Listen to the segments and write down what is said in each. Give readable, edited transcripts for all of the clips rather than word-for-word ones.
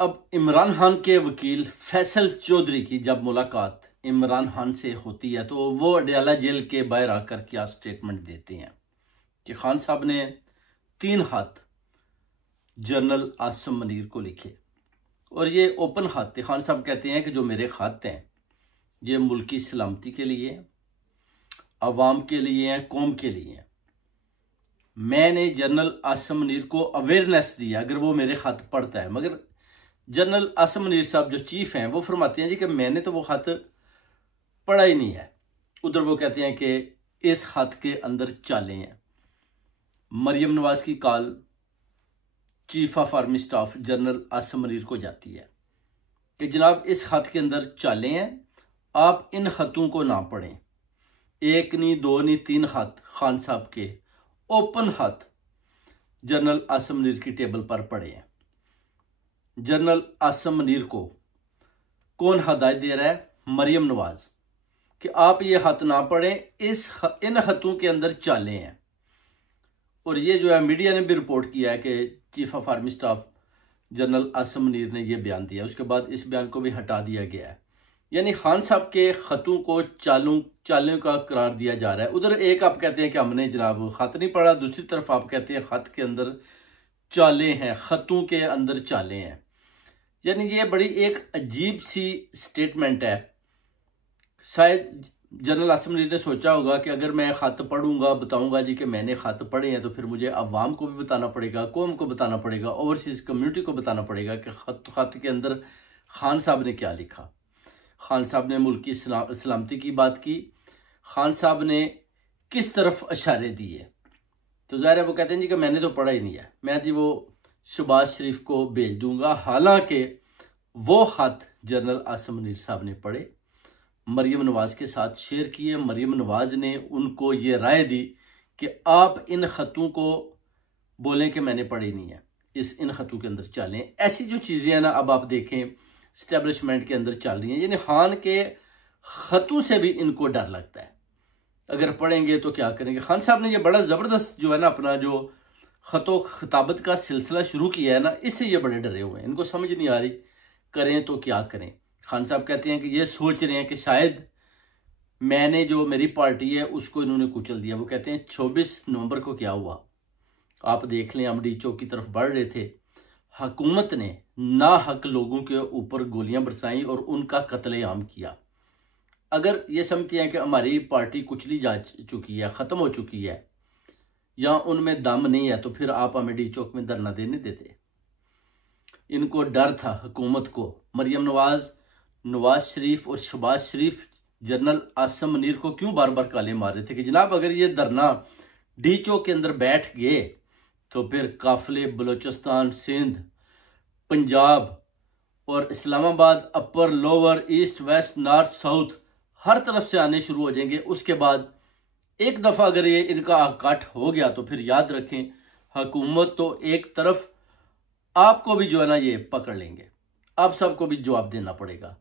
अब इमरान खान के वकील फैसल चौधरी की जब मुलाकात इमरान खान से होती है तो वो अडयाला जेल के बाहर आकर क्या स्टेटमेंट देते हैं कि खान साहब ने 3 खत जनरल आसिम मुनीर को लिखे और ये ओपन खत थे। खान साहब कहते हैं कि जो मेरे खत हैं ये मुल्की सलामती के लिए, अवाम के लिए हैं, कौम के लिए हैं। मैंने जनरल आसिम मुनीर को अवेयरनेस दिया अगर वो मेरे खत पढ़ता है, मगर जनरल आसिम मुनीर साहब जो चीफ हैं वो फरमाते हैं जी कि मैंने तो वो खत पढ़ा ही नहीं है। उधर वो कहते हैं कि इस खत के अंदर चालें हैं। मरियम नवाज की call chief of army staff general Asim Munir को जाती है कि जनाब इस खत के अंदर चालें हैं, आप इन खतों को ना पढ़ें। 1 नहीं 2 नहीं 3 खत खान साहब के ओपन खत जनरल आसिम मुनीर की टेबल पर पड़े हैं। जनरल आसिम मुनीर को कौन हदायत दे रहा है? मरियम नवाज, कि आप ये खत ना पढ़ें, इन खतों के अंदर चालें हैं। और ये जो है मीडिया ने भी रिपोर्ट किया है कि chief of army staff general Asim Munir ने यह बयान दिया, उसके बाद इस बयान को भी हटा दिया गया है। यानी खान साहब के खतों को चालों का करार दिया जा रहा है। उधर एक आप कहते हैं कि हमने जनाब खत नहीं पढ़ा, दूसरी तरफ आप कहते हैं खत के अंदर चालें हैं, खतों के अंदर चालें हैं। यानी ये बड़ी एक अजीब सी स्टेटमेंट है। शायद जनरल आसिम मुनीर ने सोचा होगा कि अगर मैं खत पढ़ूंगा, बताऊंगा जी कि मैंने खत पढ़े हैं, तो फिर मुझे अवाम को भी बताना पड़ेगा, कौम को बताना पड़ेगा, ओवरसीज कम्युनिटी को बताना पड़ेगा कि खत के अंदर खान साहब ने क्या लिखा। खान साहब ने मुल्क की सलामती की बात की, खान साहब ने किस तरफ इशारे दिए। तो ज़ाहिर है वो कहते हैं जी कि मैंने तो पढ़ा ही नहीं है, मैं जी वो शहबाज शरीफ को भेज दूंगा। हालांकि वो खत जनरल आसिम मुनीर साहब ने पढ़े, मरियम नवाज के साथ शेयर किए। मरियम नवाज ने उनको ये राय दी कि आप इन खतों को बोलें कि मैंने पढ़ी नहीं है, इन खतों के अंदर चलें। ऐसी जो चीज़ें हैं ना, अब आप देखें स्टैब्लिशमेंट के अंदर चल रही हैं। यानी खान के खतों से भी इनको डर लगता है, अगर पढ़ेंगे तो क्या करेंगे। खान साहब ने ये बड़ा ज़बरदस्त जो है ना अपना जो खतो खिताबत का सिलसिला शुरू किया है ना, इससे ये बड़े डरे हुए हैं। इनको समझ नहीं आ रही करें तो क्या करें। खान साहब कहते हैं कि ये सोच रहे हैं कि शायद मैंने जो मेरी पार्टी है उसको इन्होंने कुचल दिया। वो कहते हैं 24 नवंबर को क्या हुआ आप देख लें। अमडी चौक की तरफ बढ़ रहे थे, हुकूमत ने ना हक लोगों के ऊपर गोलियां बरसाई और उनका कत्लेआम किया। अगर ये समझते हैं कि हमारी पार्टी कुचली जा चुकी है, ख़त्म हो चुकी है, या उनमें दम नहीं है, तो फिर आप अमडी चौक में धरना देने देते। इनको डर था हुकूमत को। मरियम नवाज, नवाज शरीफ और शहबाज शरीफ जनरल आसिम मुनीर को क्यों बार बार काले मार रहे थे कि जनाब अगर ये धरना डी चौक के अंदर बैठ गए तो फिर काफिले बलूचिस्तान, सिंध, पंजाब और Islamabad, upper, lower, east, west, north, south हर तरफ से आने शुरू हो जाएंगे। उसके बाद एक दफ़ा अगर ये इनका कट हो गया तो फिर याद रखें हुकूमत तो एक तरफ आपको भी जो है ना ये पकड़ लेंगे, आप सबको भी जवाब देना पड़ेगा।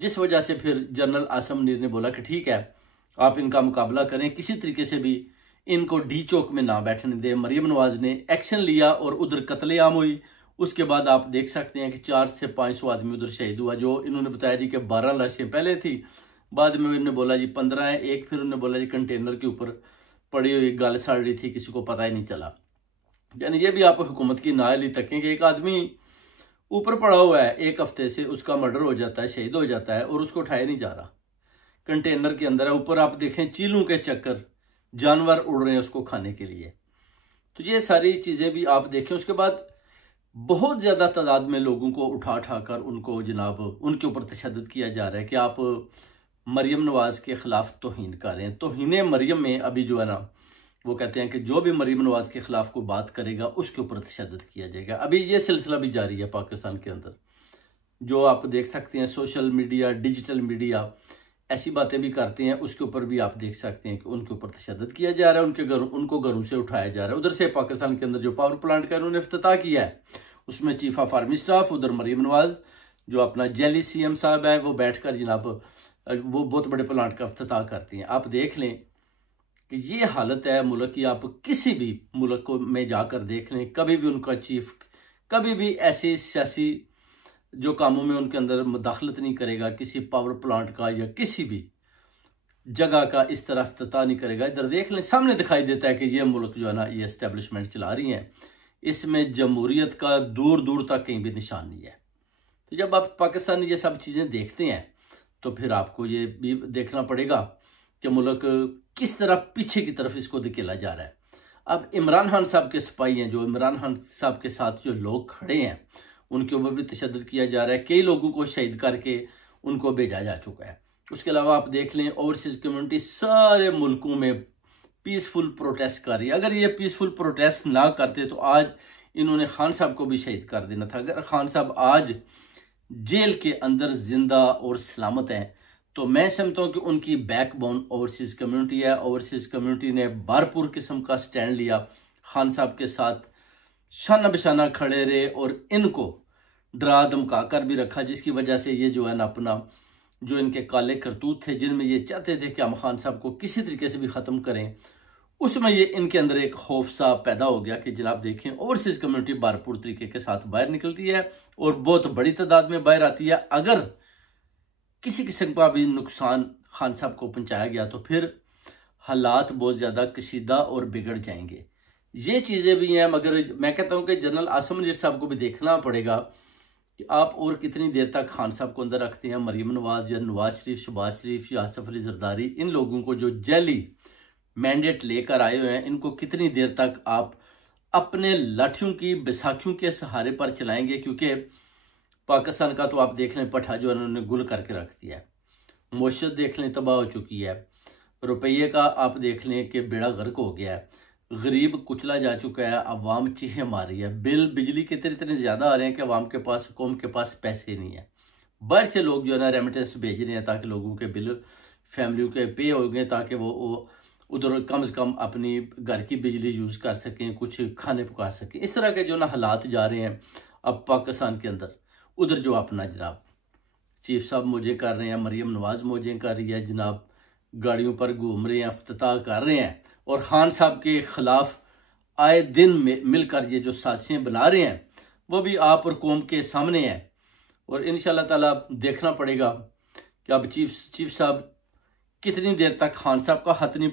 जिस वजह से फिर जनरल आसिम मुनीर ने बोला कि ठीक है आप इनका मुकाबला करें, किसी तरीके से भी इनको डी चौक में ना बैठने दें। मरियम नवाज ने एक्शन लिया और उधर कत्लेआम हुई। उसके बाद आप देख सकते हैं कि 400 से 500 आदमी उधर शहीद हुआ। जो इन्होंने बताया जी कि 12 लाशें पहले थी, बाद में इन्होंने बोला जी 15 है। एक फिर उन्होंने बोला जी कंटेनर के ऊपर पड़ी हुई गल सड़ रही थी, किसी को पता ही नहीं चला। यानी ये भी आप हुकूमत की नाअहली तकें कि एक आदमी ऊपर पड़ा हुआ है, 1 हफ्ते से उसका मर्डर हो जाता है, शहीद हो जाता है और उसको उठाया नहीं जा रहा, कंटेनर के अंदर है। ऊपर आप देखें चीलों के चक्कर, जानवर उड़ रहे हैं उसको खाने के लिए। तो ये सारी चीज़ें भी आप देखें। उसके बाद बहुत ज़्यादा तादाद में लोगों को उठा कर उनको जनाब उनके ऊपर तशद्दुद किया जा रहा है कि आप मरियम नवाज के खिलाफ तौहीन कर रहे हैं। तौहीन मरियम में अभी जो है ना वो कहते हैं कि जो भी मरियम नवाज के खिलाफ कोई बात करेगा उसके ऊपर तशद्दुद किया जाएगा। अभी ये सिलसिला भी जारी है पाकिस्तान के अंदर, जो आप देख सकते हैं सोशल मीडिया, डिजिटल मीडिया ऐसी बातें भी करते हैं, उसके ऊपर भी आप देख सकते हैं कि उनके ऊपर तशद्दुद किया जा रहा है, उनको घरों से उठाया जा रहा है। उधर से पाकिस्तान के अंदर जो पावर प्लांट का इन्होंने इफ्तिताह किया है उसमें चीफ ऑफ आर्मी स्टाफ, उधर मरियम नवाज जो अपना जेली सीएम साहब है वो बैठकर जनाब वो बहुत बड़े प्लांट का इफ्तिताह करती हैं। आप देख लें कि ये हालत है मुल्क की। आप किसी भी मुल्क को में जाकर देख लें, कभी भी उनका चीफ कभी भी ऐसी सियासी जो कामों में उनके अंदर मुदाखलत नहीं करेगा, किसी पावर प्लांट का या किसी भी जगह का इस तरह इफ्तिताह नहीं करेगा। इधर देख लें, सामने दिखाई देता है कि ये मुल्क जो है ना, ये एस्टेब्लिशमेंट चला रही है, इसमें जमहूरियत का दूर दूर तक कहीं भी निशान नहीं है। तो जब आप पाकिस्तान ये सब चीज़ें देखते हैं तो फिर आपको ये भी देखना पड़ेगा कि मुल्क किस तरह पीछे की तरफ इसको धकेला जा रहा है। अब इमरान खान साहब के सिपाही हैं, जो इमरान खान साहब के साथ जो लोग खड़े हैं, उनके ऊपर भी तशद्दुद किया जा रहा है। कई लोगों को शहीद करके उनको भेजा जा चुका है। उसके अलावा आप देख लें, ओवरसीज कम्युनिटी सारे मुल्कों में पीसफुल प्रोटेस्ट कर रही है। अगर ये पीसफुल प्रोटेस्ट ना करते तो आज इन्होंने खान साहब को भी शहीद कर देना था। अगर खान साहब आज जेल के अंदर जिंदा और सलामत हैं तो मैं समझता हूँ कि उनकी बैकबोन ओवरसीज कम्युनिटी है। ओवरसीज कम्युनिटी ने भरपूर किस्म का स्टैंड लिया, खान साहब के साथ शाना बिशाना खड़े रहे और इनको डरा धमका कर भी रखा, जिसकी वजह से ये जो है ना, अपना जो इनके काले करतूत थे, जिनमें ये चाहते थे कि हम खान साहब को किसी तरीके से भी ख़त्म करें, उसमें ये इनके अंदर एक खौफ सा पैदा हो गया कि जनाब देखें, ओवरसीज कम्युनिटी भरपूर तरीके के साथ बाहर निकलती है और बहुत बड़ी तादाद में बाहर आती है। अगर किसी किस्म का भी नुकसान खान साहब को पहुंचाया गया तो फिर हालात बहुत ज़्यादा कशीदा और बिगड़ जाएंगे। ये चीज़ें भी हैं, मगर मैं कहता हूं कि जनरल आसिम मुनीर साहब को भी देखना पड़ेगा कि आप और कितनी देर तक खान साहब को अंदर रखते हैं। मरीम नवाज या नवाज शरीफ, शहबाज शरीफ या आसिफ अली जरदारी, इन लोगों को जो जैली मैंडेट लेकर आए हुए हैं, इनको कितनी देर तक आप अपने लाठियों की बैसाखियों के सहारे पर चलाएंगे? क्योंकि पाकिस्तान का तो आप देख लें, पठा जो उन्होंने गुल करके रख दिया है। मौशत देख लें, तबाह हो चुकी है। रुपये का आप देख लें कि बेड़ा गर्क हो गया है। गरीब कुचला जा चुका है, अवाम चीखें मार रही है। बिल बिजली के इतने ज़्यादा आ रहे हैं कि अवाम के पास, कौम के पास पैसे नहीं है। बाहर से लोग जो है ना रेमिटेंस भेज रहे हैं ताकि लोगों के बिल फैमिलियों के पे हो गए, ताकि वो उधर कम से कम अपनी घर की बिजली यूज़ कर सकें, कुछ खाने पका सकें। इस तरह के जो ना हालात जा रहे हैं अब पाकिस्तान के अंदर। उधर जो अपना जनाब चीफ साहब मौजें कर रहे हैं, मरीम नवाज मौजें कर रही है, जनाब गाड़ियों पर घूम रहे हैं, इफ्तिताह कर रहे हैं, और खान साहब के खिलाफ आए दिन मिलकर ये जो साजिशें बना रहे हैं वो भी आप और कौम के सामने है। और इंशाल्लाह ताला देखना पड़ेगा कि अब चीफ साहब कितनी देर तक खान साहब का हाथ नहीं